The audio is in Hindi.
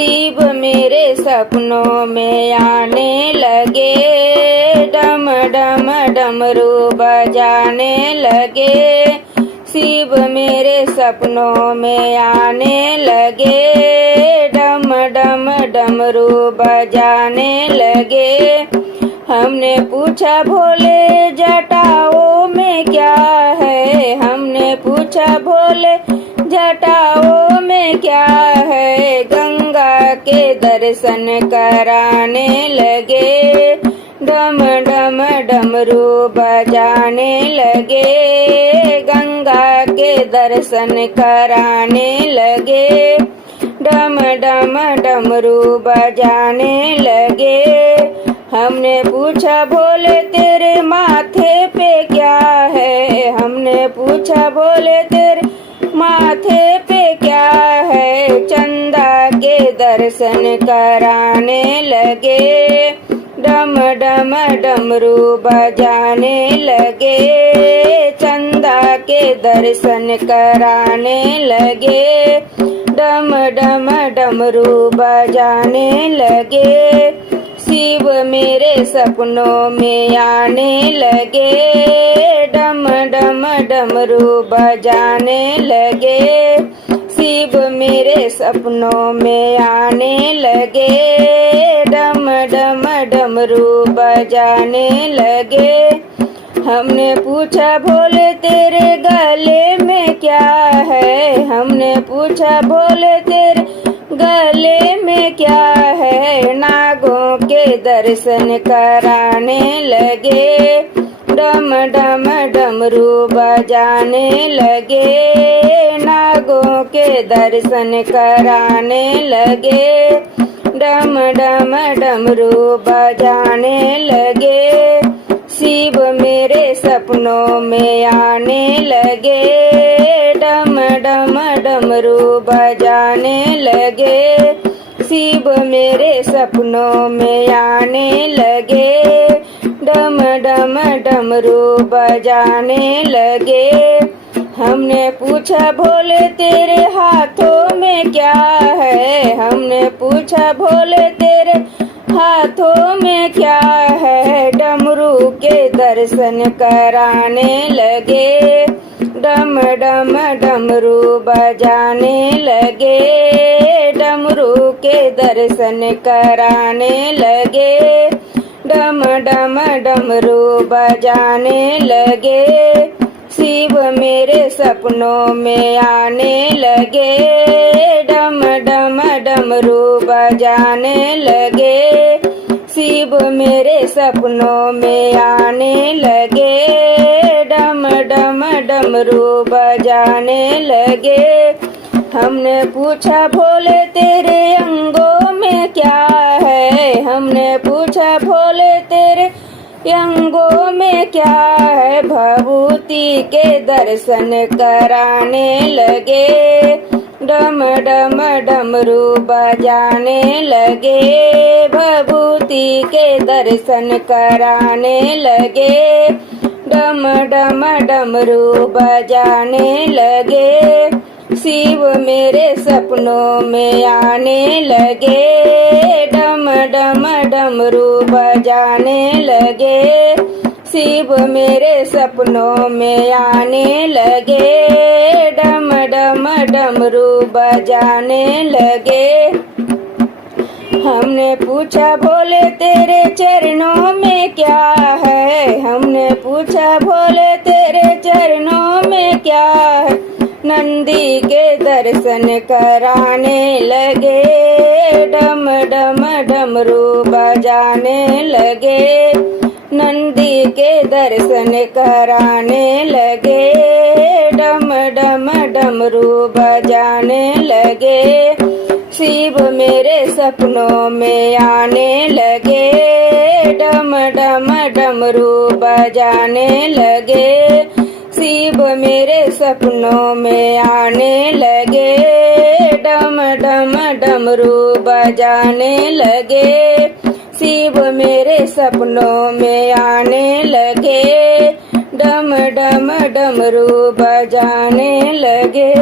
शिव मेरे सपनों में आने लगे, डम डम डमरू बजाने लगे। शिव मेरे सपनों में आने लगे, डम डम डमरू बजाने लगे। हमने पूछा भोले जटाओं में क्या है, हमने पूछा भोले जटाओं में क्या है। गंगा के दर्शन कराने लगे, डम डम डमरू बजाने लगे। गंगा के दर्शन कराने लगे, डम डम डमरू बजाने लगे। हमने पूछा भोले तेरे माथे पे क्या है, हमने पूछा भोले तेरे माथे पे क्या है। चंदा के दर्शन कराने लगे, डम डम डमरू बजाने लगे। चंदा के दर्शन कराने लगे, डम डम डमरू बजाने लगे। शिव मेरे सपनों में आने लगे, डम डम डमरू बजाने लगे। शिव मेरे सपनों में आने लगे, डम डम डमरू बजाने लगे। हमने पूछा भोले तेरे गले में क्या है, हमने पूछा भोले तेरे गले में क्या है। नागों के दर्शन कराने लगे, डम डम डमरू बजाने लगे। नागों के दर्शन कराने लगे, डम डम डमरू बजाने लगे। शिव मेरे सपनों में आने लगे, डम डम डमरू बजाने लगे। शिव मेरे सपनों में आने लगे, डम डम डमरू बजाने लगे। हमने पूछा भोले तेरे हाथों में क्या है, हमने पूछा भोले तेरे हाथों में क्या है। डमरू के दर्शन कराने लगे, डम डम डमरू बजाने लगे। डमरू के दर्शन कराने लगे, डम डम डमरू बजाने लगे। शिव मेरे सपनों में आने लगे, डम डम डमरू बजाने लगे। शिव मेरे सपनों में आने लगे, डम डम डमरू बजाने लगे। हमने पूछा भोले तेरे अंगों में क्या है, हमने पूछा भोले तेरे अंगों में क्या है। भभूति के दर्शन कराने लगे, डम डम डमरू बजाने लगे। भभूति के दर्शन कराने लगे, डम डम डमरू बजाने लगे। शिव मेरे सपनों में आने लगे, डम डम डमरू बजाने लगे। शिव मेरे सपनों में आने लगे, डम डम डमरू बजाने लगे। हमने पूछा भोले तेरे चरणों में क्या है, हमने पूछा भोले तेरे चरणों में क्या है। नंदी के दर्शन कराने लगे, डम डम डमरू बजाने लगे। नंदी के दर्शन कराने लगे, डम डम डमरू बजाने लगे। शिव मेरे सपनों में आने लगे, डम डम डमरू बजाने लगे। शिव मेरे सपनों में आने लगे, डम डम डमरू बजाने लगे। शिव मेरे सपनों में आने लगे, डम डम डमरू बजाने लगे।